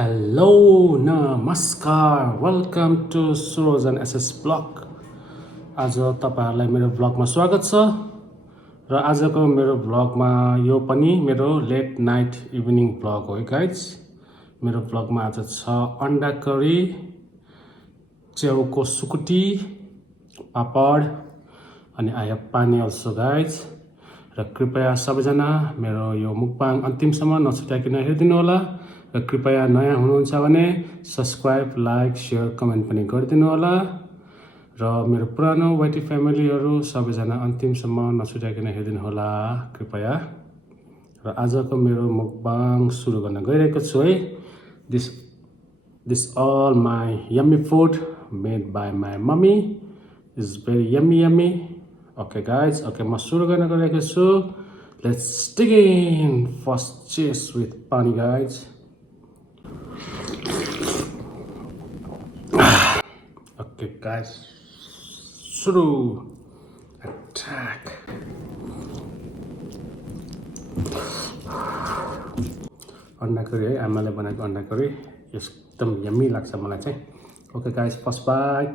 हेलो नमस्कार welcome to सुरोजन SS blog. आज तपाईँहरूलाई मेरो ब्लगमा स्वागत छ। र आजको मेरो ब्लगमा यो पनि मेरो लेट नाइट इभिनिङ ब्लग हो गाइज। मेरो ब्लगमा आज छ अन्डा करी, च्याउको सुकुटी, पापड अनि आई हेभ पानी अल्सो गाइज। र कृपया सबैजना मेरो यो मुकबाङ अन्तिमसम्म नछुट्याइकन हेरिदिनु होला। र कृपया नयाँ हुनुहुन्छ भने सब्सक्राइब, लाइक, सेयर, कमेन्ट पनि गरिदिनु होला। र मेरो पुरानो वाइटी फ्यामिलीहरू सबैजना अन्तिमसम्म नछुट्याइकन हेरिदिनु होला कृपया। र आजको मेरो मुकबाङ सुरु गर्न गइरहेको छु है। This all my yummy food made by my mommy is very yummy. Okay guys, okay म सुरु गर्न गइरहेको छु। Let's dig in. First cheers with pani guys. Okay guys, सुरु attack. अन्डा करी है, आमाले बनाएको अन्डा करी एकदम यम्मी लाग्छ मलाई चाहिँ। Okay guys, first bite.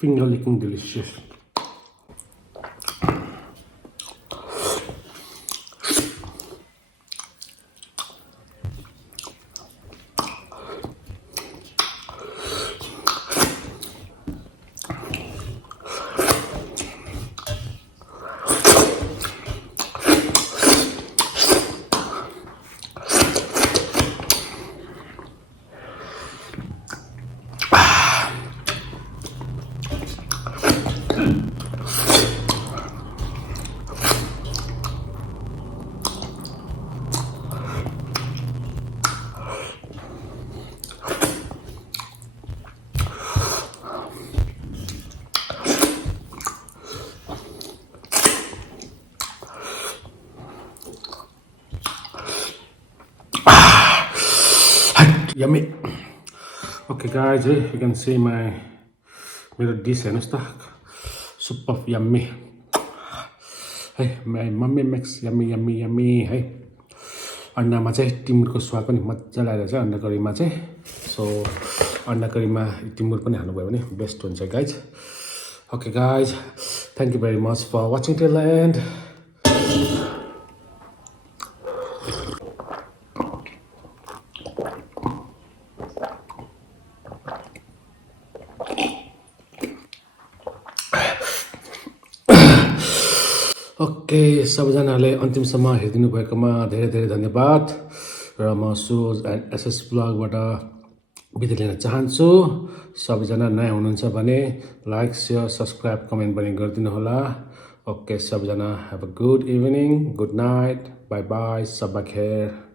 finger licking delicious. Yummy. Okay guys, you can see my dish and stuff. Super yummy. Hey, my mommy makes yummy. Hey, अन्डामा चाहिँ टिमुरको स्वाद पनि मजा लागेर चाहिँ अन्डा करीमा चाहिँ सो अन्डा करीमा टिमुर पनि हाल्नुभयो भने बेस्ट हुन्छ guys. Okay guys, thank you very much for watching till the end. Okay सबैजनाले अन्तिमसम्म हेरिदिनु भएकोमा धेरै धेरै धन्यवाद र म सुज एन्ड एसएस ब्लगबाट बिदा लिन चाहन्छु. सबैजना नयाँ हुनुहुन्छ भने लाइक सेयर सब्सक्राइब कमेन्ट पनि गरिदिनु होला. ओके सबैजना have a good evening, good night, bye bye, सबा खेर.